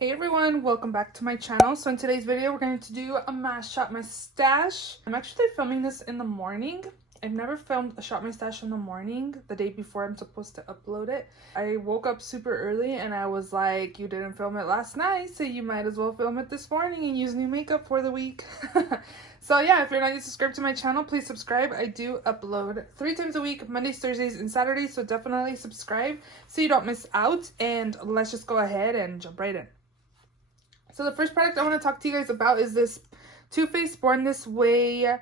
Hey everyone, welcome back to my channel. So in today's video, we're going to do a mask shop my stash. I'm actually filming this in the morning. I've never filmed a shop my stash in the morning, the day before I'm supposed to upload it. I woke up super early and I was like, you didn't film it last night, so you might as well film it this morning and use new makeup for the week. So yeah, if you're not yet subscribed to my channel, please subscribe. I do upload 3 times a week, Mondays, Thursdays, and Saturdays, so definitely subscribe so you don't miss out. And let's just go ahead and jump right in. So the first product I want to talk to you guys about is this Too Faced Born This Way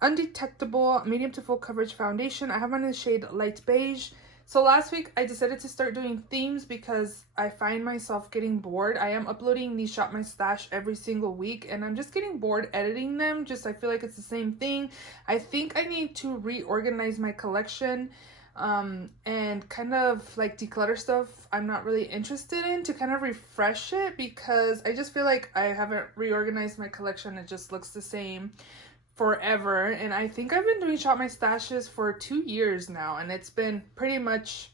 Undetectable Medium to Full Coverage Foundation. I have mine in the shade Light Beige. So last week I decided to start doing themes because I find myself getting bored. I am uploading these Shop My Stash every single week and I'm just getting bored editing them. I feel like it's the same thing. I think I need to reorganize my collection and kind of like declutter stuff I'm not really interested in to kind of refresh it, because I just feel like I haven't reorganized my collection. It just looks the same forever, and I think I've been doing Shop My Stashes for 2 years now, and it's been pretty much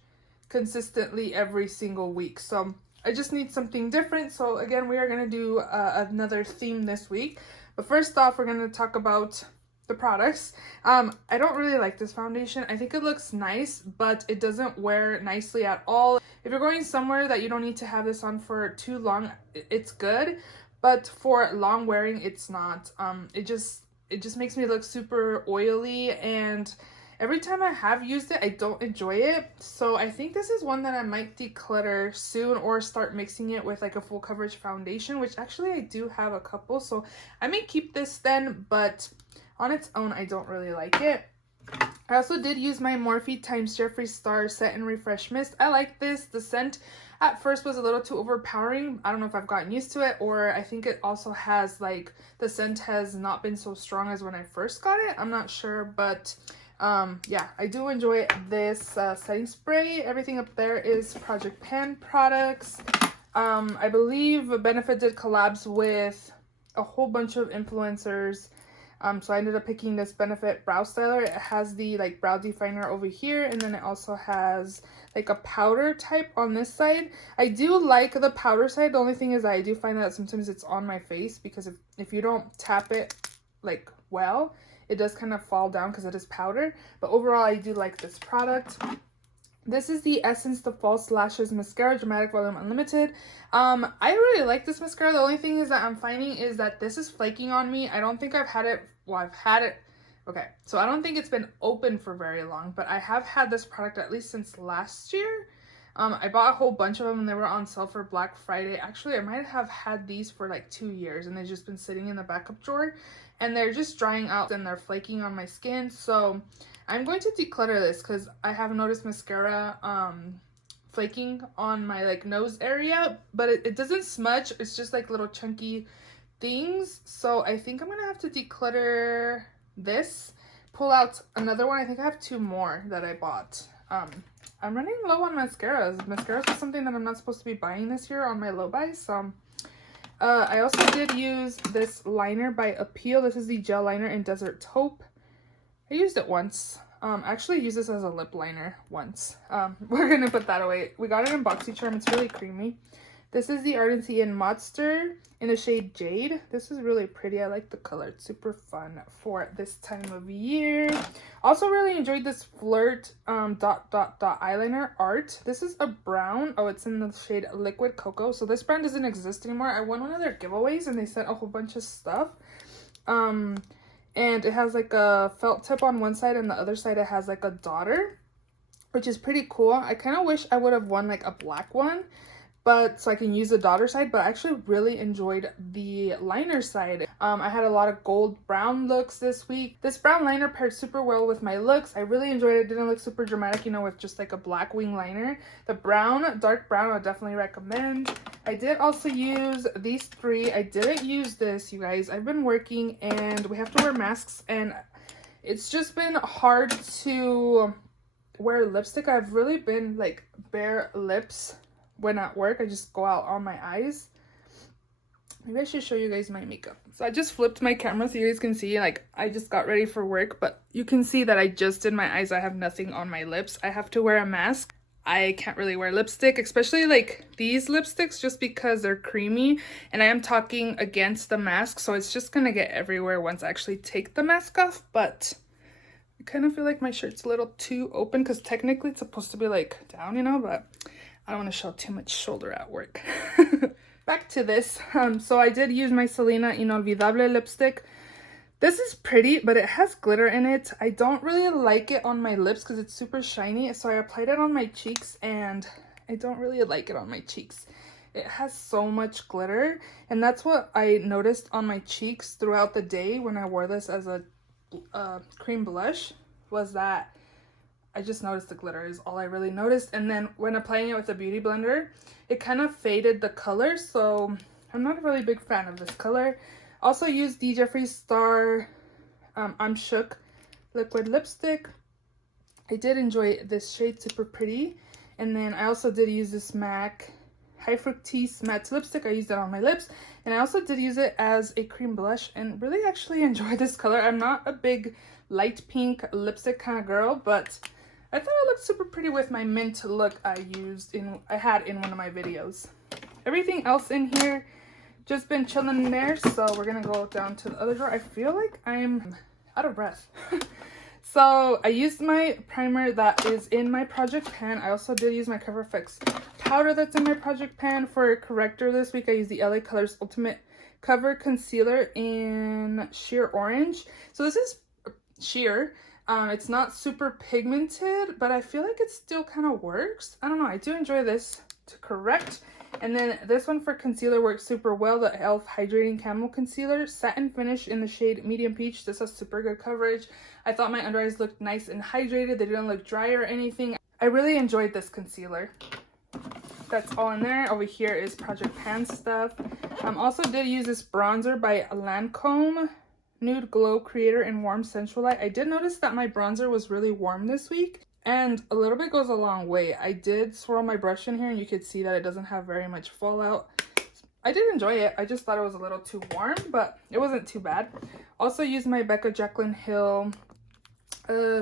consistently every single week. So I just need something different. So again, we are going to do another theme this week, but first off, we're going to talk about the products. I don't really like this foundation. I think it looks nice, but it doesn't wear nicely at all. If you're going somewhere that you don't need to have this on for too long, it's good, but for long wearing, it's not. It just makes me look super oily, and every time I have used it, I don't enjoy it. So I think this is one that I might declutter soon, or start mixing it with like a full coverage foundation, which actually I do have a couple, so I may keep this then, but on its own, I don't really like it. I also did use my Morphe x Jeffree Star Set and Refresh Mist. I like this. The scent at first was a little too overpowering. I don't know if I've gotten used to it, or I think it also has like, the scent has not been so strong as when I first got it. I'm not sure, but yeah, I do enjoy this setting spray. Everything up there is Project Pan products. I believe Benefit did collabs with a whole bunch of influencers. So I ended up picking this Benefit Brow Styler. It has the like brow definer over here, and then it also has like a powder type on this side. I do like the powder side. The only thing is that I do find that sometimes it's on my face, because if you don't tap it like well, it does kind of fall down because it is powder. But overall, I do like this product. This is the Essence The False Lashes Mascara Dramatic Volume Unlimited. I really like this mascara. The only thing is that I'm finding is that this is flaking on me. I don't think I've had it. Well, I've had it. Okay, so I don't think it's been open for very long, but I have had this product at least since last year. I bought a whole bunch of them and they were on sale for Black Friday. Actually, I might have had these for like 2 years and they've just been sitting in the backup drawer, and they're just drying out and they're flaking on my skin. So I'm going to declutter this because I have noticed mascara flaking on my like nose area, but it doesn't smudge. It's just like little chunky things. So I think I'm gonna have to declutter this, pull out another one. I think I have 2 more that I bought. I'm running low on mascaras. Mascaras is something that I'm not supposed to be buying this year on my low buys. So I also did use this liner by Appeal. This is the gel liner in Desert Taupe. I used it once. I actually used this as a lip liner once. We're gonna put that away. We got it in BoxyCharm. It's really creamy. This is the Ardency in Monster in the shade Jade. This is really pretty. I like the color. It's super fun for this time of year. Also really enjoyed this Flirt eyeliner art. This is a brown. Oh, it's in the shade Liquid Cocoa. So this brand doesn't exist anymore. I won one of their giveaways and they sent a whole bunch of stuff. And it has like a felt tip on one side, and the other side it has like a daughter, which is pretty cool. I kind of wish I would have won like a black one, but so I can use the daughter side, but I actually really enjoyed the liner side. I had a lot of gold brown looks this week. This brown liner paired super well with my looks. I really enjoyed it. It didn't look super dramatic, you know, with just like a black wing liner. The brown, dark brown, I would definitely recommend. I did also use these 3. I didn't use this, you guys. I've been working and we have to wear masks, and it's just been hard to wear lipstick. I've really been like bare lips when at work. I just go out on my eyes. Maybe I should show you guys my makeup. So I just flipped my camera so you guys can see, like, I just got ready for work, but you can see that I just did my eyes. I have nothing on my lips. I have to wear a mask. I can't really wear lipstick, especially like these lipsticks, just because they're creamy, and I am talking against the mask, so it's just gonna get everywhere once I actually take the mask off. But I kind of feel like my shirt's a little too open because technically it's supposed to be like down, you know, but I don't want to show too much shoulder at work. Back to this. So I did use my Selena Inolvidable lipstick. This is pretty, but it has glitter in it. I don't really like it on my lips because it's super shiny. So I applied it on my cheeks and I don't really like it on my cheeks. It has so much glitter, and that's what I noticed on my cheeks throughout the day when I wore this as a cream blush, was that I just noticed the glitter is all I really noticed. And then when applying it with a beauty blender, it kind of faded the color, so I'm not a really big fan of this color. Also used the Jeffree Star I'm Shook liquid lipstick. I did enjoy this shade, super pretty. And then I also did use this MAC High Fructose matte lipstick. I used it on my lips, and I also did use it as a cream blush and really actually enjoyed this color. I'm not a big light pink lipstick kind of girl, but I thought it looked super pretty with my mint look I had in one of my videos. Everything else in here just been chilling in there, so we're gonna go down to the other drawer. I feel like I'm out of breath. So I used my primer that is in my project pan. I also did use my Cover FX powder that's in my project pan. For corrector this week, I used the LA Colors Ultimate Cover Concealer in Sheer Orange. So this is sheer. It's not super pigmented, but I feel like it still kind of works. I don't know. I do enjoy this to correct. And then this one for concealer works super well. The e.l.f. Hydrating Camel Concealer. Satin finish in the shade Medium Peach. This has super good coverage. I thought my under eyes looked nice and hydrated. They didn't look dry or anything. I really enjoyed this concealer. That's all in there. Over here is Project Pan stuff. Also did use this bronzer by Lancome Nude Glow Creator in Warm Sensual Light. I did notice that my bronzer was really warm this week, and a little bit goes a long way. I did swirl my brush in here and you could see that it doesn't have very much fallout. I did enjoy it. I just thought it was a little too warm, but it wasn't too bad. Also used my Becca Jaclyn Hill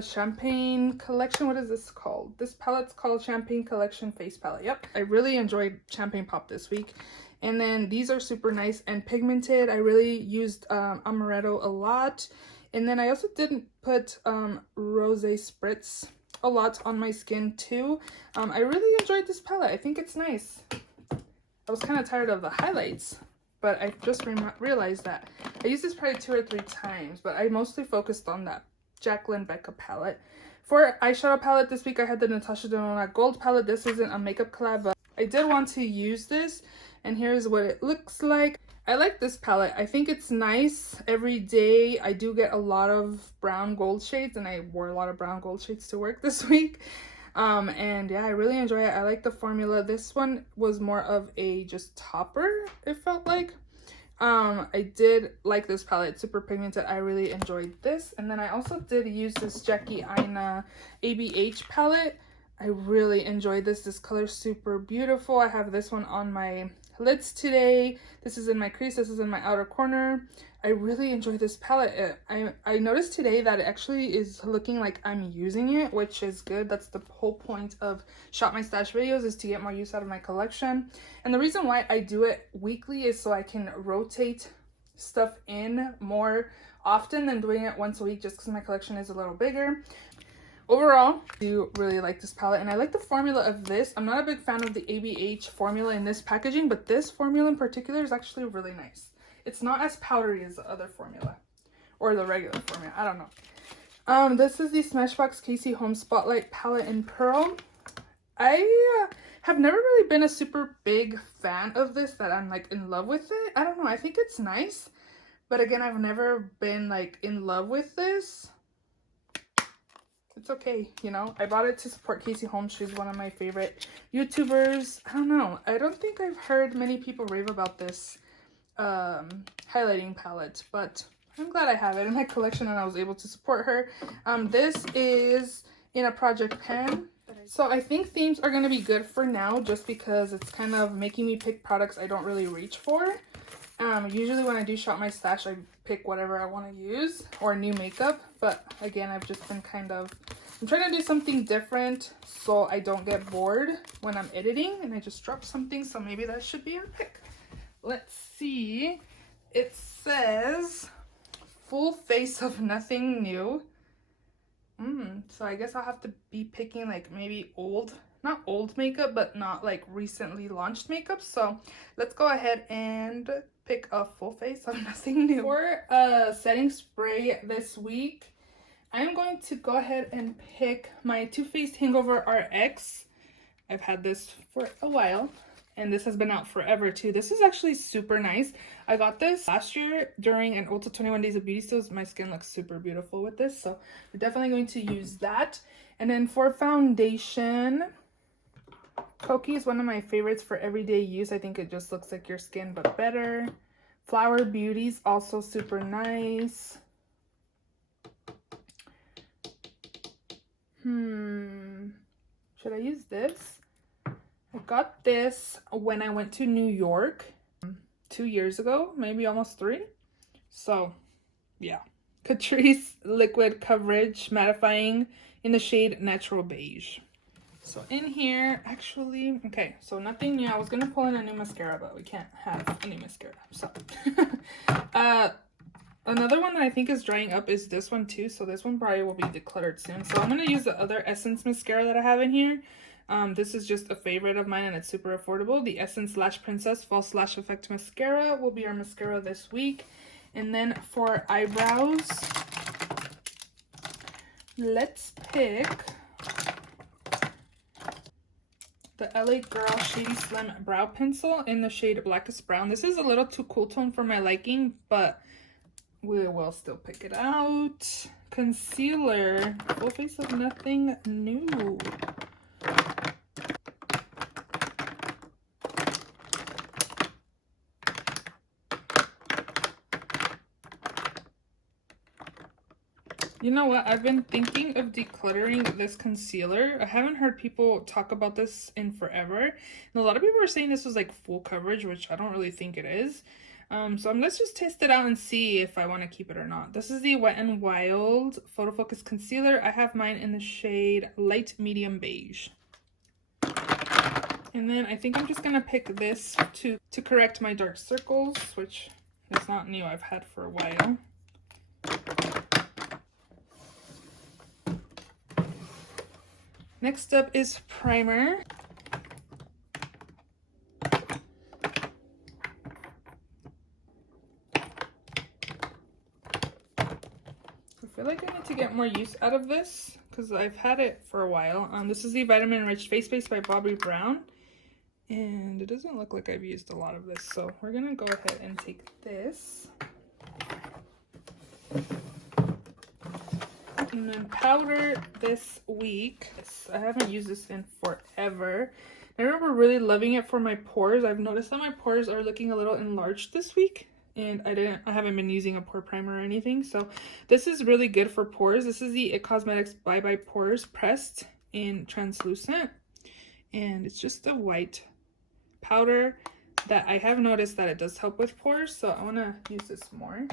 Champagne Collection. What is this called? This palette's called Champagne Collection Face Palette. Yep. I really enjoyed Champagne Pop this week. And then these are super nice and pigmented. I really used Amaretto a lot. And then I also didn't put Rosé Spritz a lot on my skin too. I really enjoyed this palette. I think it's nice. I was kind of tired of the highlights, but I just realized that I used this probably 2 or 3 times, but I mostly focused on that Jaclyn Becca palette. For eyeshadow palette this week, I had the Natasha Denona Gold palette. This isn't a makeup collab, but I did want to use this, and here's what it looks like. I like this palette. I think it's nice. Every day I do get a lot of brown gold shades, and I wore a lot of brown gold shades to work this week. And yeah, I really enjoy it. I like the formula. This one was more of a just topper, it felt like. I did like this palette. It's super pigmented. I really enjoyed this. And then I also did use this Jackie Aina ABH palette. I really enjoyed this. This color is super beautiful. I have this one on my lids today. This is in my crease. This is in my outer corner. I really enjoy this palette. I noticed today that it actually is looking like I'm using it, which is good. That's the whole point of Shop My Stash videos, is to get more use out of my collection. And the reason why I do it weekly is so I can rotate stuff in more often than doing it once a week, just because my collection is a little bigger. Overall, I do really like this palette, and I like the formula of this. I'm not a big fan of the ABH formula in this packaging, but this formula in particular is actually really nice. It's not as powdery as the other formula, or the regular formula. I don't know. This is the Smashbox Casey Home Spotlight palette in Pearl. I have never really been a super big fan of this, that I'm like in love with it. I don't know. I think it's nice, but again, I've never been like in love with this. It's okay, you know. I bought it to support Casey Holmes. She's one of my favorite YouTubers. I don't know. I don't think I've heard many people rave about this highlighting palette, but I'm glad I have it in my collection and I was able to support her. This is in a project pan. So I think themes are going to be good for now, just because it's kind of making me pick products I don't really reach for. Usually when I do Shop My Stash, I pick whatever I want to use or new makeup, but again, I've just been kind of I'm trying to do something different so I don't get bored when I'm editing, and I just dropped something, so maybe that should be a pick. Let's see. It says full face of nothing new. So I guess I'll have to be picking like maybe not old makeup, but not like recently launched makeup. So let's go ahead and pick a full face of nothing new. For a setting spray this week, I'm going to go ahead and pick my Too Faced Hangover RX. I've had this for a while, and this has been out forever too. This is actually super nice. I got this last year during an Ulta 21 Days of Beauty Steals. My skin looks super beautiful with this, so we're definitely going to use that. And then for foundation, Kokie is one of my favorites for everyday use. I think it just looks like your skin, but better. Flower Beauty's also super nice. Should I use this? I got this when I went to New York 2 years ago, maybe almost 3. So, yeah. Catrice Liquid Coverage Mattifying in the shade Natural Beige. So in here, actually, okay, so nothing new. I was gonna pull in a new mascara, but we can't have a new mascara. So, another one that I think is drying up is this one too. So this one probably will be decluttered soon. So I'm gonna use the other Essence mascara that I have in here. This is just a favorite of mine and it's super affordable. The Essence Lash Princess False Lash Effect Mascara will be our mascara this week. And then for eyebrows, let's pick the LA Girl Shady Slim Brow Pencil in the shade Blackest Brown. This is a little too cool tone for my liking, but we will still pick it out. Concealer, full face of nothing new. You know what? I've been thinking of decluttering this concealer. I haven't heard people talk about this in forever. And a lot of people are saying this was like full coverage, which I don't really think it is. So let's just test it out and see if I want to keep it or not. This is the Wet n Wild Photo Focus Concealer. I have mine in the shade Light Medium Beige. And then I think I'm just going to pick this to correct my dark circles, which is not new. I've had for a while. Next up is primer. I feel like I need to get more use out of this because I've had it for a while. This is the Vitamin Enriched Face Base by Bobbi Brown. And it doesn't look like I've used a lot of this. So we're going to go ahead and take this. And then powder this week. I haven't used this in forever. I remember really loving it for my pores. I've noticed that my pores are looking a little enlarged this week. And I haven't been using a pore primer or anything. So this is really good for pores. This is the It Cosmetics Bye Bye Pores Pressed in Translucent. And it's just a white powder that I have noticed that it does help with pores. So I want to use this more.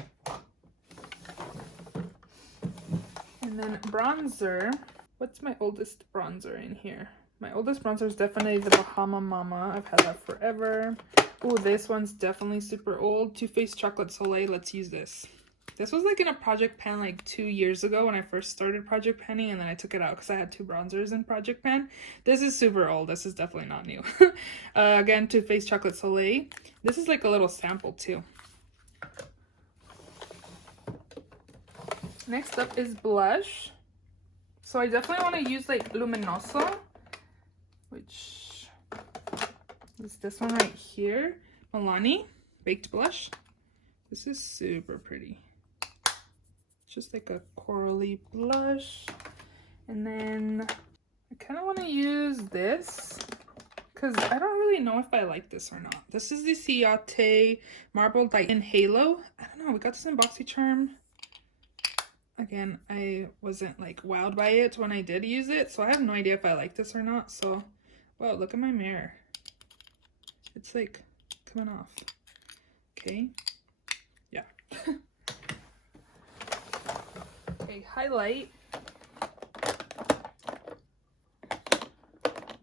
And then bronzer. What's my oldest bronzer in here? My oldest bronzer is definitely the Bahama Mama. I've had that forever. Oh, this one's definitely super old. Too Faced Chocolate Soleil. Let's use this. This was like in a project pan like 2 years ago when I first started project panning, and then I took it out because I had 2 bronzers in project pan. This is super old. This is definitely not new. Again, Too Faced Chocolate Soleil. This is like a little sample too. Next up is blush. So I definitely want to use like Luminoso, which is this one right here. Milani Baked Blush. This is super pretty. It's just like a corally blush. And then I kind of want to use this because I don't really know if I like this or not. This is the Ciate Marble Diamond Halo. I don't know. We got this in BoxyCharm. Again, I wasn't like wowed by it when I did use it, so I have no idea if I like this or not. So, wow, look at my mirror. It's like coming off. Okay. Yeah. Okay, highlight.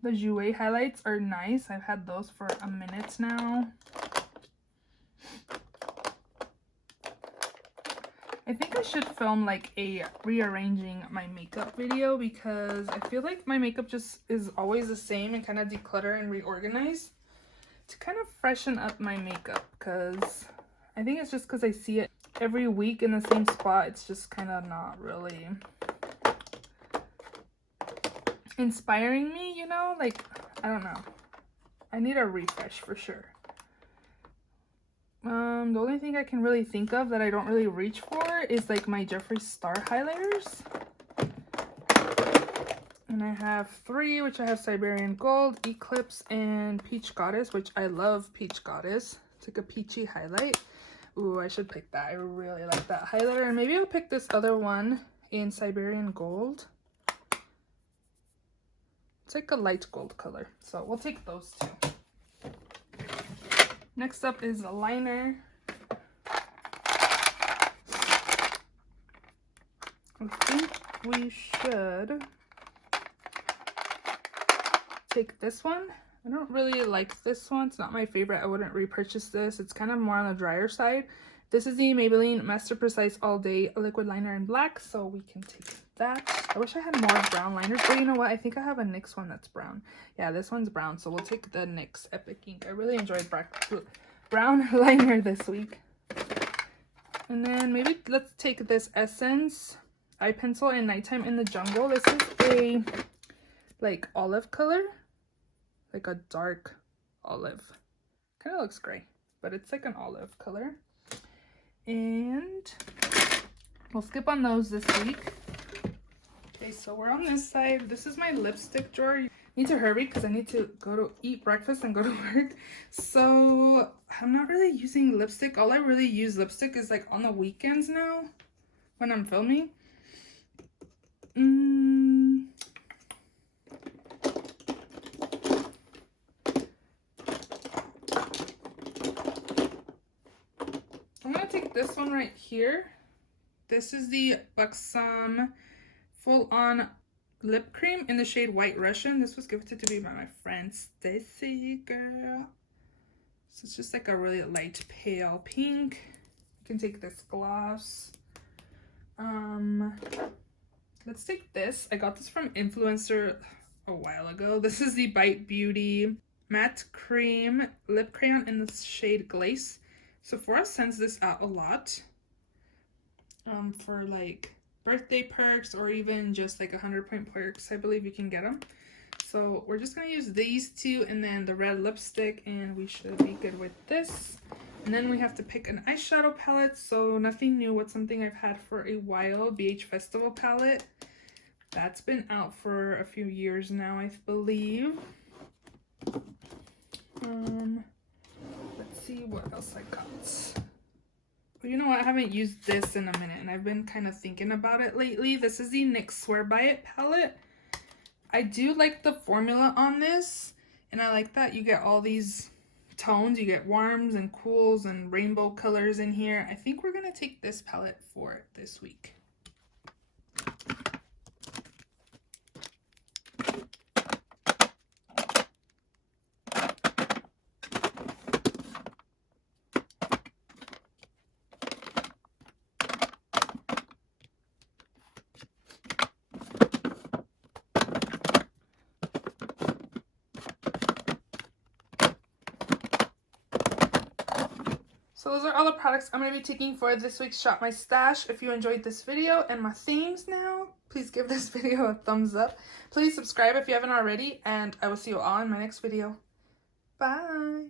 The Jouer highlights are nice. I've had those for a minute now. I think I should film like a rearranging my makeup video because I feel like my makeup just is always the same, and kind of declutter and reorganize to kind of freshen up my makeup, because I think it's just because I see it every week in the same spot. It's just kind of not really inspiring me, you know? Like, I don't know. I need a refresh for sure. The only thing I can really think of that I don't really reach for is like my Jeffree Star highlighters. And I have 3, which I have Siberian Gold, Eclipse, and Peach Goddess, which I love Peach Goddess. It's like a peachy highlight. Ooh, I should pick that. I really like that highlighter. And maybe I'll pick this other one in Siberian Gold. It's like a light gold color. So we'll take those 2. Next up is a liner. I think we should take this one. I don't really like this one. It's not my favorite. I wouldn't repurchase this. It's kind of more on the drier side. This is the Maybelline Master Precise All Day liquid liner in black, so we can take that. I wish I had more brown liners, but you know what? I think I have a NYX one that's brown. Yeah, this one's brown, so we'll take the NYX Epic Ink. I really enjoyed brown liner this week. And then maybe let's take this Essence eye pencil in Nighttime in the Jungle. This is a like olive color, like a dark olive. Kind of looks gray, but it's like an olive color. And we'll skip on those this week. Okay, so we're on this side. This is my lipstick drawer. I need to hurry because I need to go to eat breakfast and go to work. So I'm not really using lipstick. All I really use lipstick is like on the weekends now when I'm filming. I'm gonna take this one right here. This is the Buxom Full On Lip Cream in the shade White Russian. This was gifted to me by my friend Stacy, girl. So it's just like a really light pale pink. You can take this gloss. Let's take this. I got this from Influenster a while ago. This is the Bite Beauty Matte Cream Lip Crayon in the shade Glace. Sephora sends this out a lot for like birthday perks or even just like 100-point perks. I believe you can get them. So we're just gonna use these 2 and then the red lipstick, and we should be good with this. And then we have to pick an eyeshadow palette. So nothing new, what's something I've had for a while. BH Festival palette. That's been out for a few years now, I believe. Let's see what else I got. Well, you know what? I haven't used this in a minute, and I've been kind of thinking about it lately. This is the NYX Swear By It palette. I do like the formula on this, and I like that you get all these tones. You get warms and cools and rainbow colors in here. I think we're going to take this palette for this week. So those are all the products I'm going to be taking for this week's Shop My Stash. If you enjoyed this video and my themes now, please give this video a thumbs up. Please subscribe if you haven't already, and I will see you all in my next video. Bye!